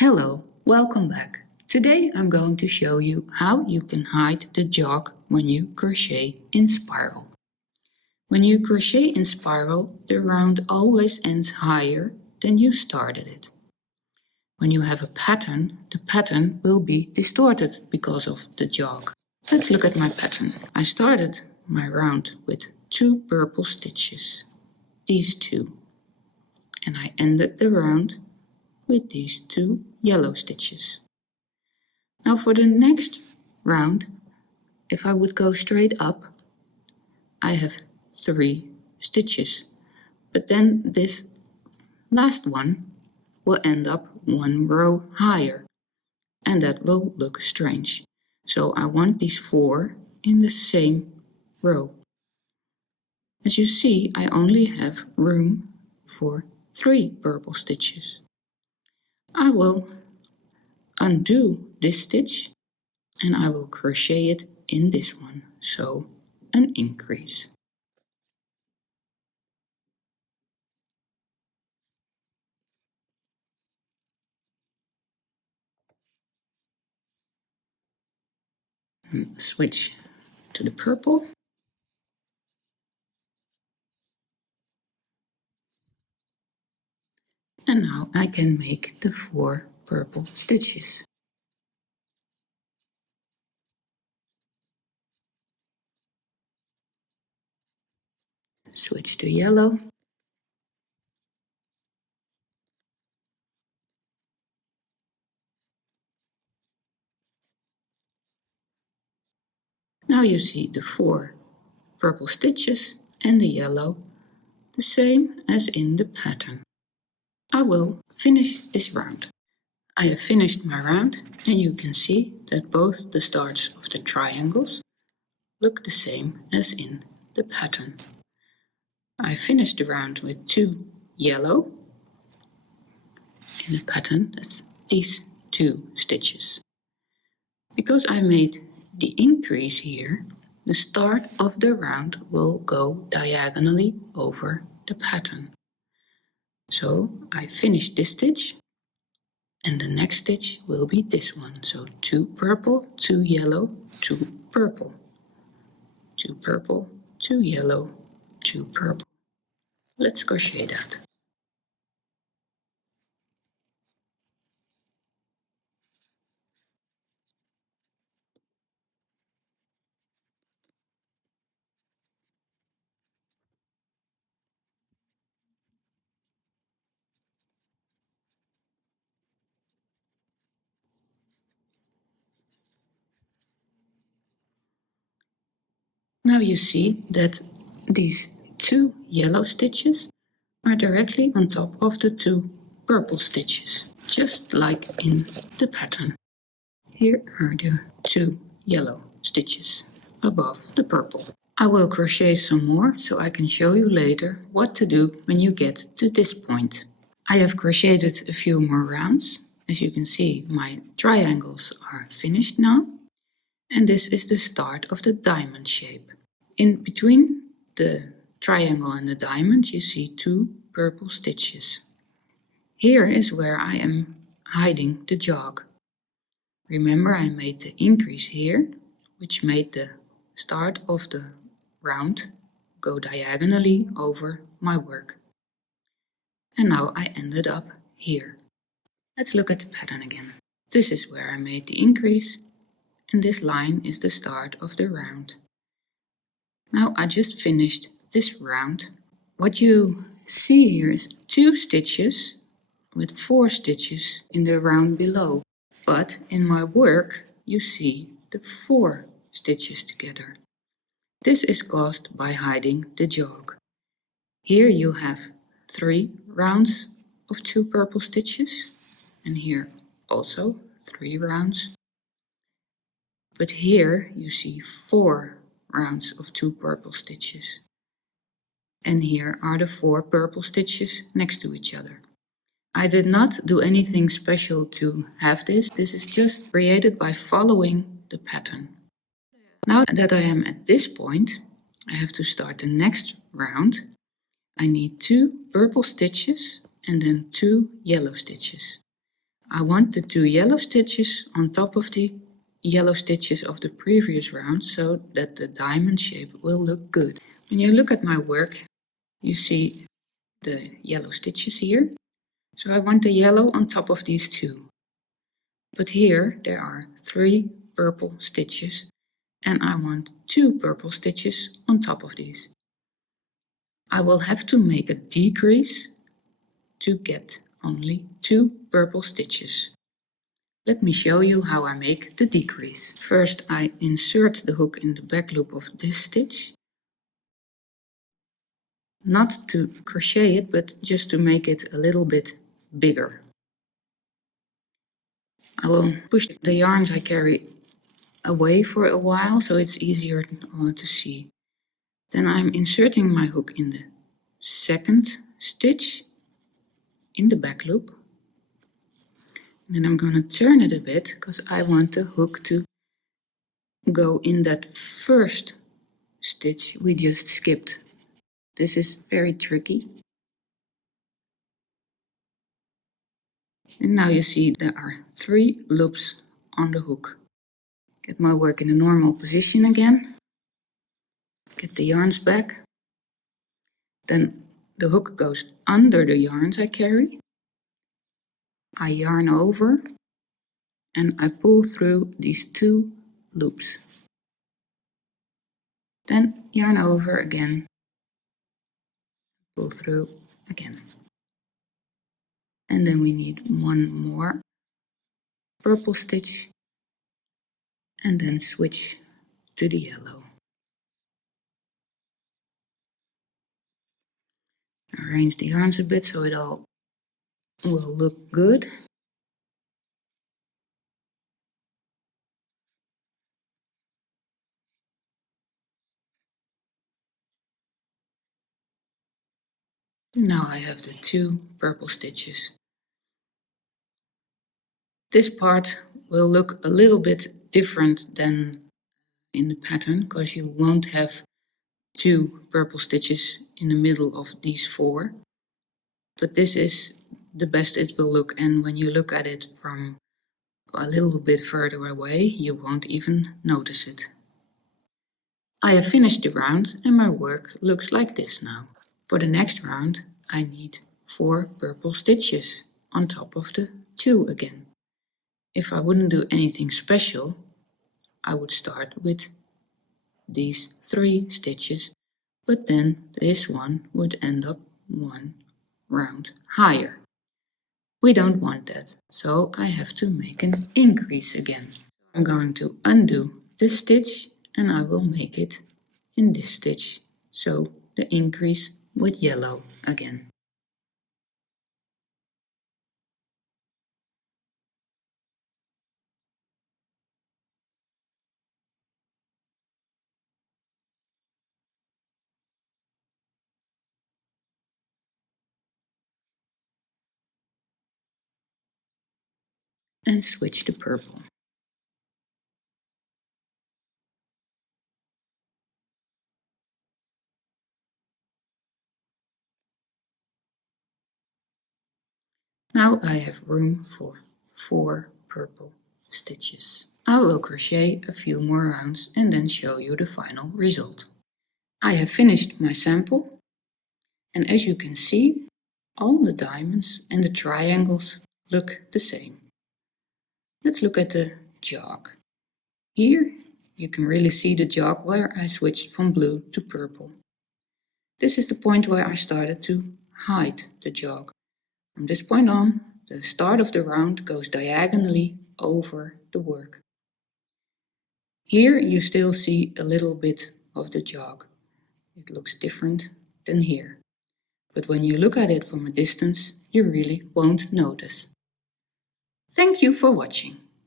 Hello, welcome back. Today I'm going to show you how you can hide the jog when you crochet in spiral. When you crochet in spiral, the round always ends higher than you started it. When you have a pattern, the pattern will be distorted because of the jog. Let's look at my pattern. I started my round with 2 purple stitches, these 2, and I ended the round with these 2 yellow stitches. Now for the next round, if I would go straight up, I have 3 stitches, but then this last one will end up 1 row higher, and that will look strange. So I want these 4 in the same row. As you see, I only have room for 3 purple stitches. I will undo this stitch and I will crochet it in this one, so an increase. Switch to the purple. And now I can make the 4 purple stitches. Switch to yellow. Now you see the 4 purple stitches and the yellow, the same as in the pattern. I will finish this round. I have finished my round and you can see that both the starts of the triangles look the same as in the pattern. I finished the round with 2 yellow in the pattern, that's these 2 stitches. Because I made the increase here, the start of the round will go diagonally over the pattern. So I finished this stitch and the next stitch will be this one. So 2 purple, 2 yellow, 2 purple, 2 purple, 2 yellow, 2 purple. Let's crochet that. Now you see that these 2 yellow stitches are directly on top of the 2 purple stitches, just like in the pattern. Here are the 2 yellow stitches above the purple. I will crochet some more so I can show you later what to do when you get to this point. I have crocheted a few more rounds. As you can see, my triangles are finished now. And this is the start of the diamond shape. In between the triangle and the diamond you see 2 purple stitches. Here is where I am hiding the jog. Remember, I made the increase here, which made the start of the round go diagonally over my work. And now I ended up here. Let's look at the pattern again. This is where I made the increase, and this line is the start of the round. Now I just finished this round. What you see here is 2 stitches with 4 stitches in the round below. But in my work you see the 4 stitches together. This is caused by hiding the jog. Here you have 3 rounds of 2 purple stitches, and here also 3 rounds. But here you see 4 rounds of 2 purple stitches. And here are the 4 purple stitches next to each other. I did not do anything special to have this. This is just created by following the pattern. Now that I am at this point, I have to start the next round. I need 2 purple stitches and then 2 yellow stitches. I want the 2 yellow stitches on top of the yellow stitches of the previous round so that the diamond shape will look good. When you look at my work, you see the yellow stitches here. So I want the yellow on top of these 2. But here there are 3 purple stitches and I want 2 purple stitches on top of these. I will have to make a decrease to get only 2 purple stitches. Let me show you how I make the decrease. First I insert the hook in the back loop of this stitch. Not to crochet it, but just to make it a little bit bigger. I will push the yarns I carry away for a while so it's easier to see. Then I'm inserting my hook in the second stitch in the back loop. And then I'm going to turn it a bit because I want the hook to go in that first stitch we just skipped. This is very tricky. And now you see there are 3 loops on the hook. Get my work in a normal position again. Get the yarns back. Then the hook goes under the yarns I carry. I yarn over and I pull through these 2 loops. Then yarn over again, pull through again. And then we need 1 more purple stitch and then switch to the yellow. Arrange the yarns a bit so it all will look good. Now I have the 2 purple stitches. This part will look a little bit different than in the pattern because you won't have 2 purple stitches in the middle of these 4. But this is the best it will look, and when you look at it from a little bit further away, you won't even notice it. I have finished the round and my work looks like this now. For the next round I need 4 purple stitches on top of the 2 again. If I wouldn't do anything special, I would start with these 3 stitches, but then this one would end up 1 round higher. We don't want that, so I have to make an increase again. I'm going to undo this stitch and I will make it in this stitch, so the increase with yellow again. And switch to purple. Now I have room for 4 purple stitches. I will crochet a few more rounds and then show you the final result. I have finished my sample, and as you can see, all the diamonds and the triangles look the same. Let's look at the jog. Here you can really see the jog where I switched from blue to purple. This is the point where I started to hide the jog. From this point on, the start of the round goes diagonally over the work. Here you still see a little bit of the jog. It looks different than here. But when you look at it from a distance, you really won't notice. Thank you for watching.